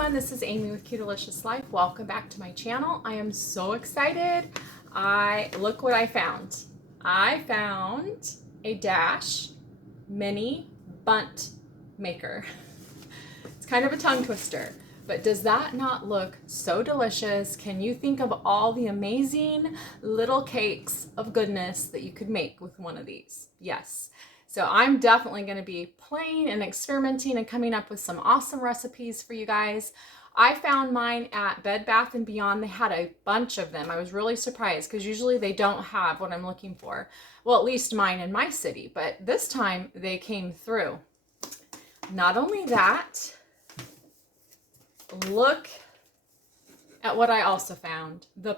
everyone, this is Amy with Keto Life. Welcome back to my channel. I am so excited. Look what I found. I found a Dash Mini Bundt maker. It's kind of a tongue twister, but does that not look so delicious? Can you think of all the amazing little cakes of goodness that you could make with one of these? Yes. So I'm definitely going to be playing and experimenting and coming up with some awesome recipes for you guys. I found mine at Bed Bath & Beyond. They had a bunch of them. I was really surprised because usually they don't have what I'm looking for. Well, at least mine in my city, but this time they came through. Not only that, look at what I also found, the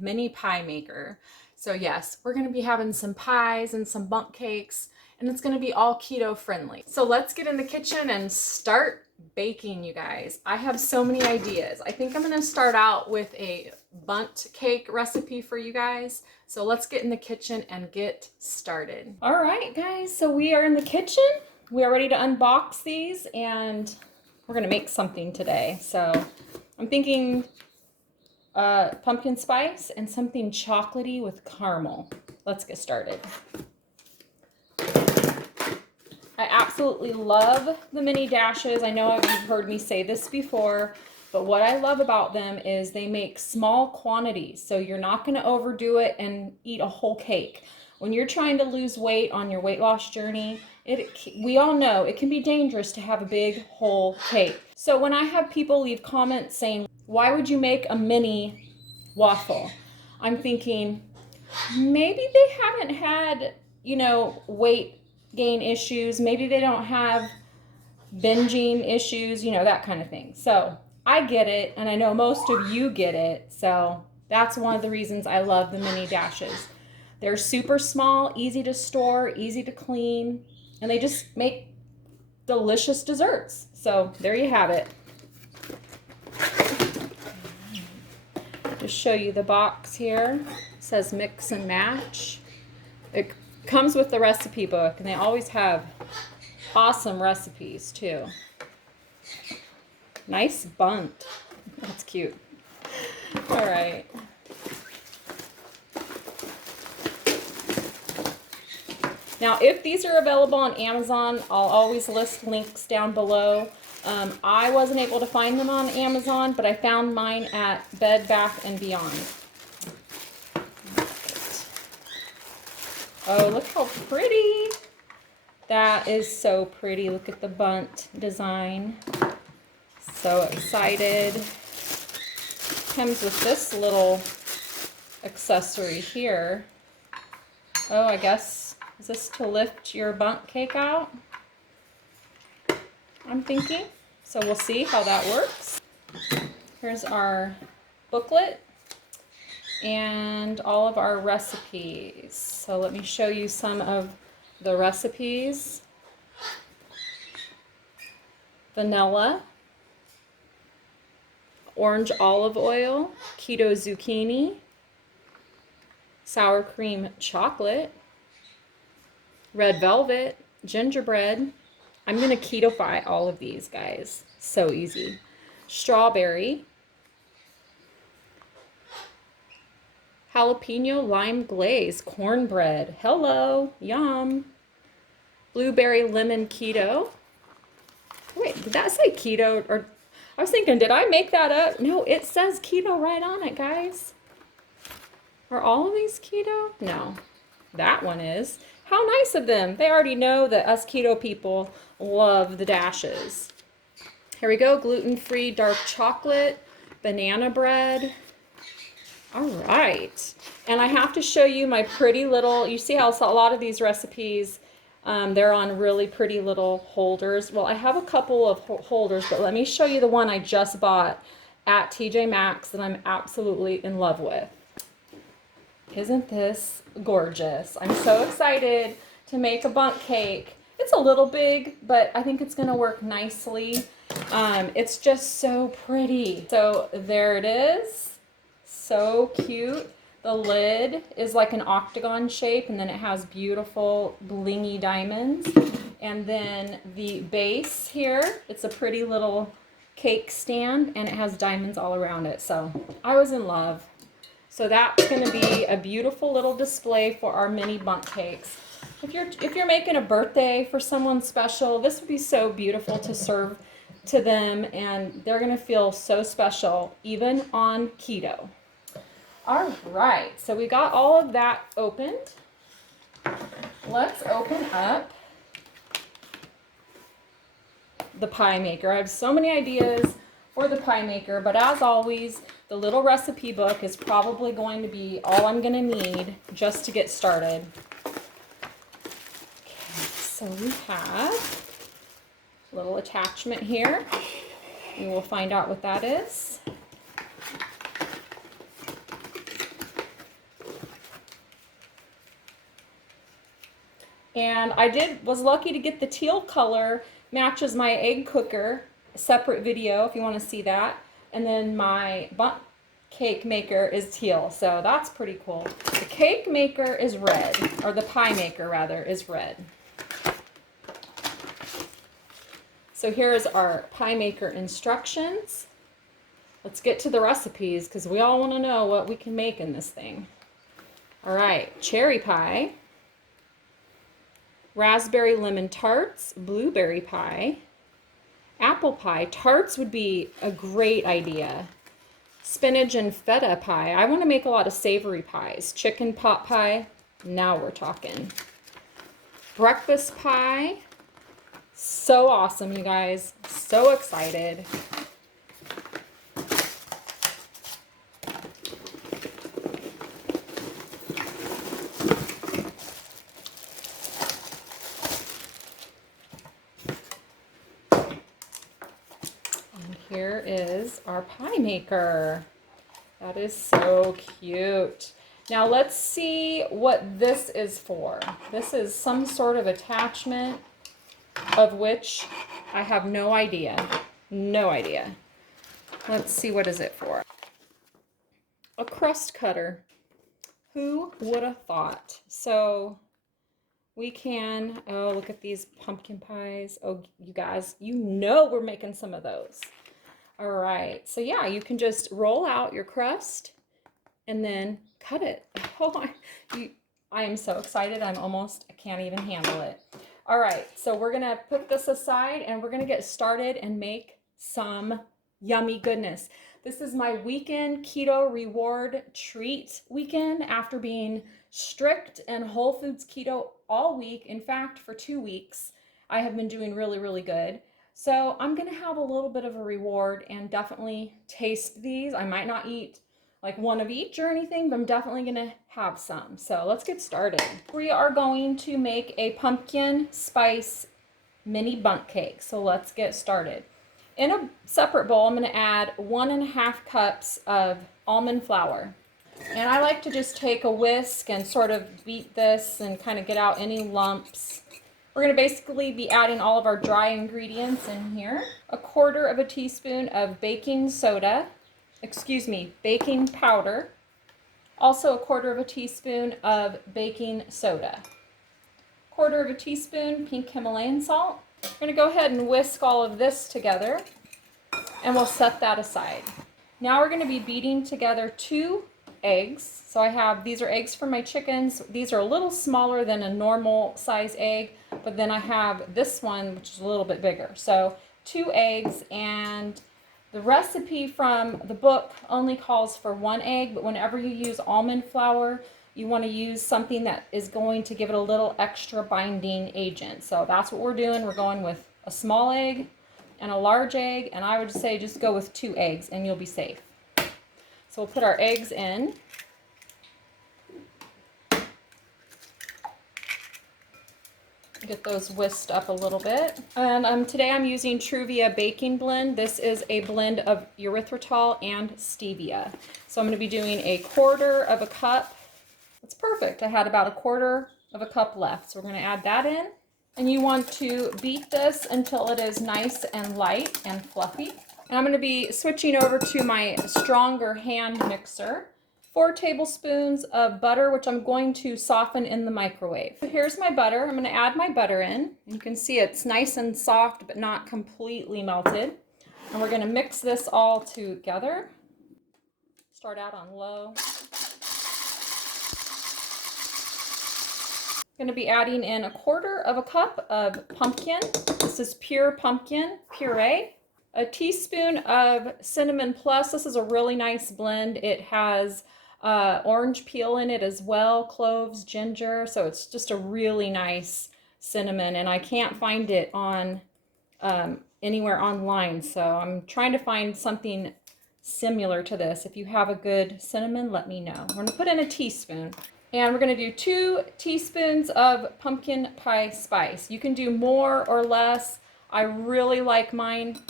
mini pie maker. So yes, we're going to be having some pies and some bundt cakes, and it's going to be all keto friendly. So let's get in the kitchen and start baking, you guys. I have so many ideas. I think I'm going to start out with a bundt cake recipe for you guys. So let's get in the kitchen and get started. All right, guys, so we are in the kitchen. We are ready to unbox these, and we're going to make something today. So I'm thinking pumpkin spice and something chocolatey with caramel. Let's get started. I absolutely love the mini dashes. I know you've heard me say this before, but what I love about them is they make small quantities, so you're not going to overdo it and eat a whole cake. When you're trying to lose weight on your weight loss journey, we all know it can be dangerous to have a big whole cake. So when I have people leave comments saying, why would you make a mini waffle? I'm thinking, maybe they haven't had, weight gain issues. Maybe they don't have binging issues, that kind of thing. So I get it, and I know most of you get it. So that's one of the reasons I love the mini dashes. They're super small, easy to store, easy to clean, and they just make delicious desserts. So there you have it. Just show you the box here. It says mix and match. It comes with the recipe book, and they always have awesome recipes too. Nice bundt. That's cute. All right. Now, if these are available on Amazon, I'll always list links down below. I wasn't able to find them on Amazon, but I found mine at Bed Bath & Beyond. Oh, look how pretty. That is so pretty. Look at the bundt design. So excited. Comes with this little accessory here. Oh, I guess, is this to lift your bundt cake out? I'm thinking. So we'll see how that works. Here's our booklet and all of our recipes. So let me show you some of the recipes. Vanilla, orange olive oil, keto zucchini, sour cream chocolate, red velvet, gingerbread. I'm going to keto-fy all of these, guys. So easy. Strawberry, jalapeno lime glaze, cornbread. Hello, yum. Blueberry lemon keto. Wait, did that say keto? Or I was thinking, did I make that up? No, it says keto right on it, guys. Are all of these keto? No, that one is. How nice of them. They already know that us keto people love the dashes. Here we go, gluten-free dark chocolate, banana bread. All right. And I have to show you my pretty little, you see how a lot of these recipes, they're on really pretty little holders. Well, I have a couple of holders, but let me show you the one I just bought at TJ Maxx that I'm absolutely in love with. Isn't this gorgeous? I'm so excited to make a bundt cake. It's a little big, but I think it's gonna work nicely. It's just so pretty. So there it is. So cute. The lid is like an octagon shape, and then it has beautiful blingy diamonds. And then the base here, it's a pretty little cake stand, and it has diamonds all around it. So I was in love. So that's going to be a beautiful little display for our mini bundt cakes. If you're making a birthday for someone special, this would be so beautiful to serve to them, and they're going to feel so special even on keto. All right, so we got all of that opened. Let's open up the pie maker. I have so many ideas for the pie maker, but as always, the little recipe book is probably going to be all I'm going to need just to get started. Okay, so we have a little attachment here. We will find out what that is. And I was lucky to get the teal color, matches my egg cooker, separate video if you want to see that. And then my bundt cake maker is teal, so that's pretty cool. The cake maker is red, or the pie maker rather, is red. So here's our pie maker instructions. Let's get to the recipes because we all want to know what we can make in this thing. All right, cherry pie, raspberry lemon tarts, blueberry pie, apple pie. Tarts would be a great idea. Spinach and feta pie. I want to make a lot of savory pies. Chicken pot pie. Now we're talking. Breakfast pie. So awesome, you guys. So excited. Here is our pie maker. That is so cute. Now let's see what this is for. This is some sort of attachment of which I have no idea. No idea. Let's see, what is it for? A crust cutter. Who would have thought? So we can, oh, look at these pumpkin pies. Oh, you guys, you know we're making some of those. All right, so yeah, you can just roll out your crust and then cut it. Oh, I am so excited. I can't even handle it. All right, so we're gonna put this aside and we're gonna get started and make some yummy goodness. This is my weekend keto reward treat weekend after being strict and whole foods keto all week. In fact, for 2 weeks, I have been doing really, really good. So I'm gonna have a little bit of a reward and definitely taste these. I might not eat like one of each or anything, but I'm definitely gonna have some. So let's get started. We are going to make a pumpkin spice mini bundt cake. So let's get started. In a separate bowl, I'm gonna add 1.5 cups of almond flour. And I like to just take a whisk and sort of beat this and kind of get out any lumps. We're going to basically be adding all of our dry ingredients in here. 1/4 teaspoon of baking powder. Also 1/4 teaspoon of baking soda. 1/4 teaspoon pink Himalayan salt. We're going to go ahead and whisk all of this together and we'll set that aside. Now we're going to be beating together 2 eggs. So these are eggs for my chickens. These are a little smaller than a normal size egg, but then I have this one, which is a little bit bigger. So 2 eggs, and the recipe from the book only calls for 1 egg, but whenever you use almond flour, you want to use something that is going to give it a little extra binding agent. So that's what we're doing. We're going with a small egg and a large egg, and I would say just go with 2 eggs and you'll be safe. So we'll put our eggs in. Get those whisked up a little bit. And today I'm using Truvia baking blend. This is a blend of erythritol and stevia. So I'm going to be doing 1/4 cup. That's perfect. I had about 1/4 cup left. So we're going to add that in. And you want to beat this until it is nice and light and fluffy. And I'm going to be switching over to my stronger hand mixer. 4 tablespoons of butter, which I'm going to soften in the microwave. So here's my butter. I'm going to add my butter in. You can see it's nice and soft, but not completely melted. And we're gonna mix this all together. Start out on low. I'm gonna be adding in 1/4 cup of pumpkin. This is pure pumpkin puree. A teaspoon of cinnamon plus. This is a really nice blend. It has orange peel in it as well, cloves, ginger. So it's just a really nice cinnamon, and I can't find it on anywhere online. So I'm trying to find something similar to this. If you have a good cinnamon, let me know. We're gonna put in a teaspoon. And we're gonna do 2 teaspoons of pumpkin pie spice. You can do more or less. I really like mine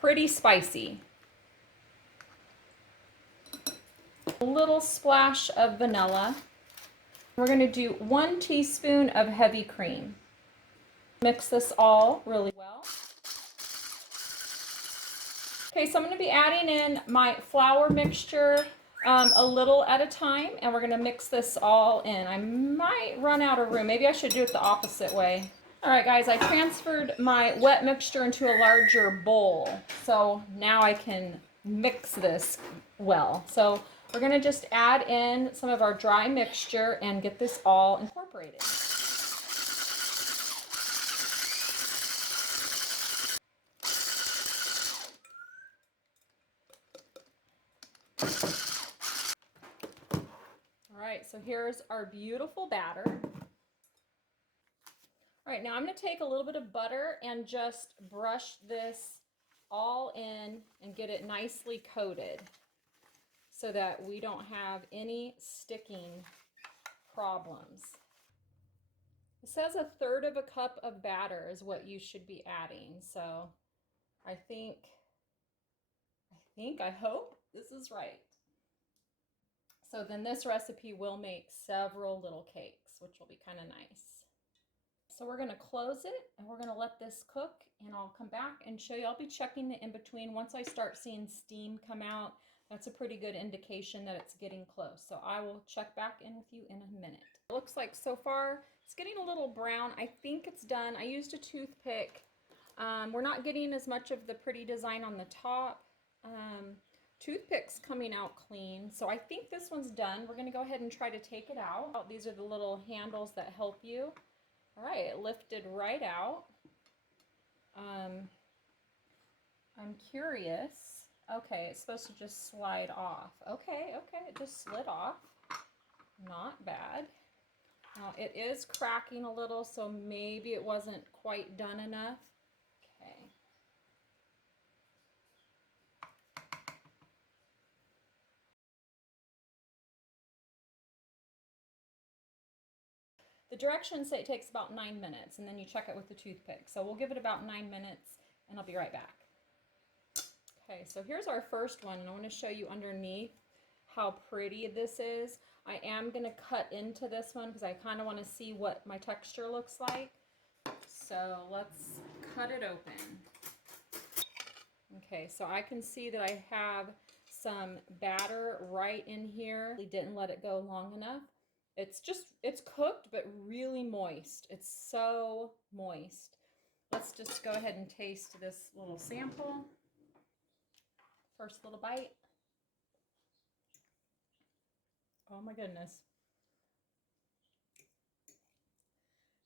pretty spicy. A little splash of vanilla. We're gonna do 1 teaspoon of heavy cream. Mix this all really well. Okay, so I'm gonna be adding in my flour mixture a little at a time, and we're gonna mix this all in. I might run out of room. Maybe I should do it the opposite way. All right, guys, I transferred my wet mixture into a larger bowl. So now I can mix this well. So we're gonna just add in some of our dry mixture and get this all incorporated. All right, so here's our beautiful batter. All right, now I'm going to take a little bit of butter and just brush this all in and get it nicely coated so that we don't have any sticking problems. It says 1/3 cup of batter is what you should be adding. So I hope this is right. So then this recipe will make several little cakes, which will be kind of nice. So we're gonna close it and we're gonna let this cook, and I'll come back and show you. I'll be checking it in between. Once I start seeing steam come out, that's a pretty good indication that it's getting close. So I will check back in with you in a minute. It looks like so far it's getting a little brown. I think it's done. I used a toothpick. We're not getting as much of the pretty design on the top. Toothpick's coming out clean. So I think this one's done. We're gonna go ahead and try to take it out. These are the little handles that help you. All right, it lifted right out. I'm curious. Okay, it's supposed to just slide off. Okay, it just slid off. Not bad. Now it is cracking a little, so maybe it wasn't quite done enough. Okay. The directions say it takes about 9 minutes, and then you check it with the toothpick. So we'll give it about 9 minutes, and I'll be right back. Okay, so here's our first one, and I want to show you underneath how pretty this is. I am going to cut into this one because I kind of want to see what my texture looks like. So let's cut it open. Okay, so I can see that I have some batter right in here. I didn't let it go long enough. It's cooked, but really moist. It's so moist. Let's just go ahead and taste this little sample. First little bite. Oh my goodness.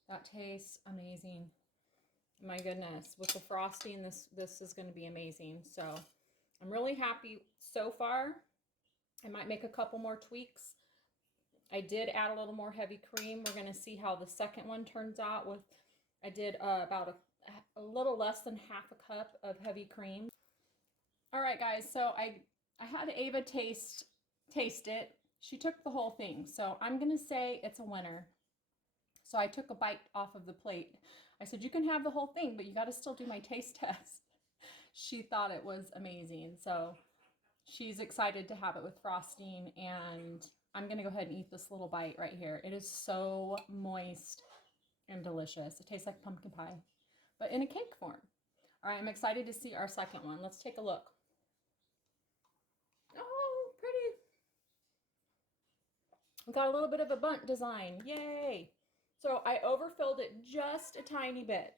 That tastes amazing. My goodness, with the frosting, this is going to be amazing. So I'm really happy so far. I might make a couple more tweaks. I did add a little more heavy cream. We're going to see how the second one turns out. I did about a little less than 1/2 cup of heavy cream. All right, guys, so I had Ava taste it. She took the whole thing, so I'm going to say it's a winner. So I took a bite off of the plate. I said, you can have the whole thing, but you got to still do my taste test. She thought it was amazing. So she's excited to have it with frosting, and I'm going to go ahead and eat this little bite right here. It is so moist and delicious. It tastes like pumpkin pie, but in a cake form. All right, I'm excited to see our second one. Let's take a look. Oh, pretty. We got a little bit of a Bunt design. Yay. So I overfilled it just a tiny bit.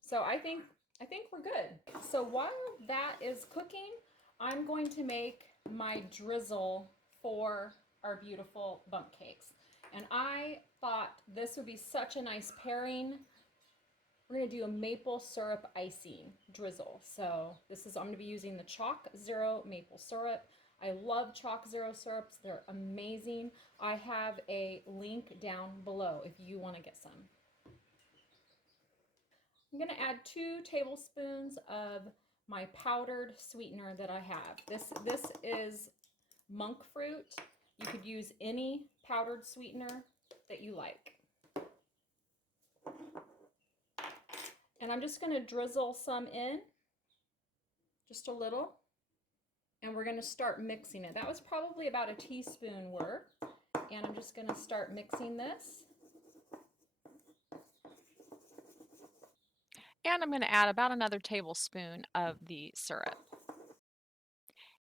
So I think I think we're good. So while that is cooking, I'm going to make my drizzle for our beautiful Bunt cakes. And I thought this would be such a nice pairing. We're gonna do a maple syrup icing drizzle. So I'm gonna be using the Chalk Zero maple syrup. I love Chalk Zero syrups. They're amazing. I have a link down below if you wanna get some. I'm gonna add 2 tablespoons of my powdered sweetener that I have. This is Monkfruit. You could use any powdered sweetener that you like. And I'm just gonna drizzle some in, just a little, and we're gonna start mixing it. That was probably about a teaspoon worth, and I'm just gonna start mixing this. And I'm going to add about another tablespoon of the syrup.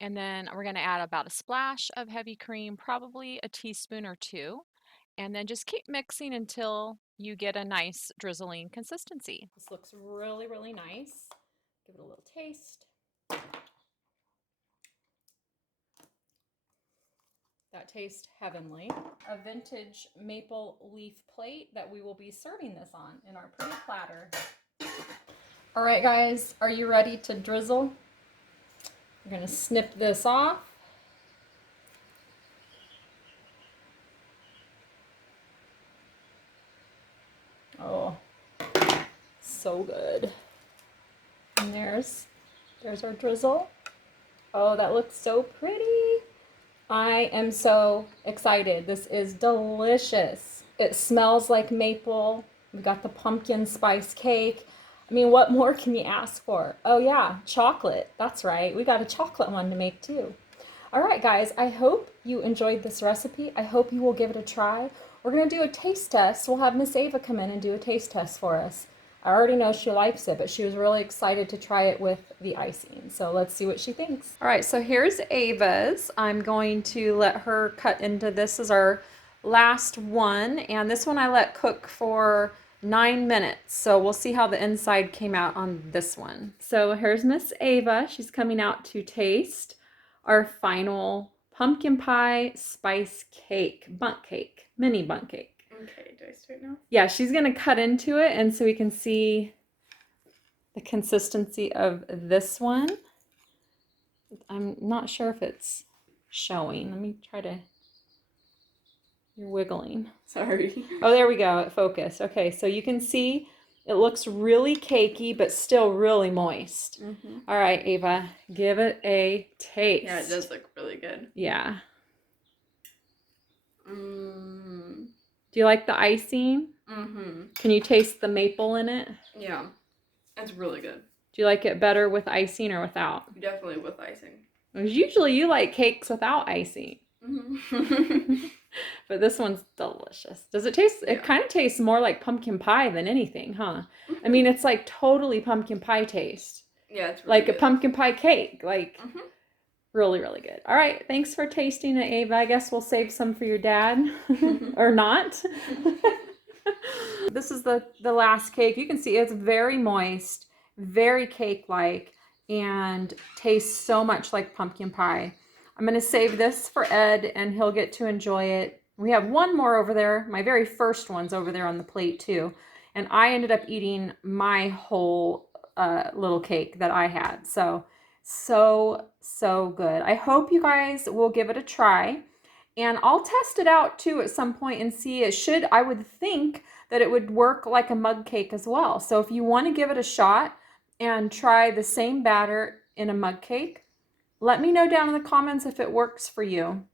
And then we're going to add about a splash of heavy cream, probably a teaspoon or 2. And then just keep mixing until you get a nice drizzling consistency. This looks really, really nice. Give it a little taste. That tastes heavenly. A vintage maple leaf plate that we will be serving this on in our pretty platter. All right, guys, are you ready to drizzle? We're gonna snip this off. Oh, so good. And there's our drizzle. Oh, that looks so pretty. I am so excited. This is delicious. It smells like maple. We got the pumpkin spice cake. I mean, what more can you ask for? Oh yeah, chocolate. That's right. We got a chocolate one to make too. All right, guys, I hope you enjoyed this recipe. I hope you will give it a try. We're gonna do a taste test. We'll have Miss Ava come in and do a taste test for us. I already know she likes it, but she was really excited to try it with the icing. So let's see what she thinks. All right, so here's Ava's. I'm going to let her cut into this as our last one. And this one I let cook for 9 minutes. So we'll see how the inside came out on this one. So here's Miss Ava. She's coming out to taste our final pumpkin pie spice cake, Bunt cake, mini Bunt cake. Okay, do I start now? Yeah, she's gonna cut into it and so we can see the consistency of this one. I'm not sure if it's showing. Let me try to, you're wiggling. Sorry. Oh, there we go, it focused. Okay, so you can see it looks really cakey, but still really moist. Mm-hmm. All right, Ava, give it a taste. Yeah, it does look really good. Yeah. Mmm. Do you like the icing? Mm-hmm. Can you taste the maple in it? Yeah, it's really good. Do you like it better with icing or without? Definitely with icing. Because usually you like cakes without icing. Mm-hmm. But this one's delicious. Does it taste, Yeah. It kind of tastes more like pumpkin pie than anything, huh? I mean, it's like totally pumpkin pie taste. Yeah, it's really like good. a pumpkin pie cake. Like, Mm-hmm. really, really good. All right, thanks for tasting it, Ava. I guess we'll save some for your dad. Or not. This is the last cake. You can see it's very moist, very cake-like, and tastes so much like pumpkin pie. I'm going to save this for Ed, and he'll get to enjoy it. We have one more over there. My very first one's over there on the plate, too. And I ended up eating my whole little cake that I had. So good. I hope you guys will give it a try. And I'll test it out, too, at some point and see. I would think that it would work like a mug cake as well. So if you want to give it a shot and try the same batter in a mug cake, let me know down in the comments if it works for you.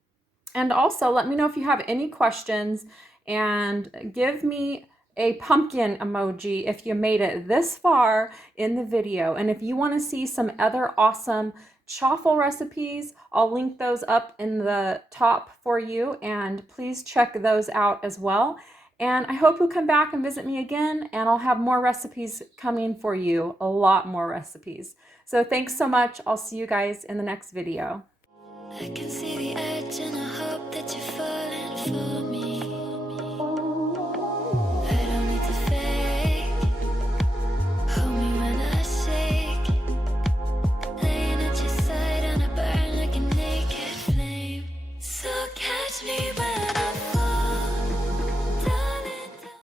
And also let me know if you have any questions, and give me a pumpkin emoji if you made it this far in the video. And if you want to see some other awesome chaffle recipes, I'll link those up in the top for you, and please check those out as well. And I hope you'll come back and visit me again, and I'll have more recipes coming for you, a lot more recipes. So thanks so much. I'll see you guys in the next video. I can see the edge and I hope that you're falling for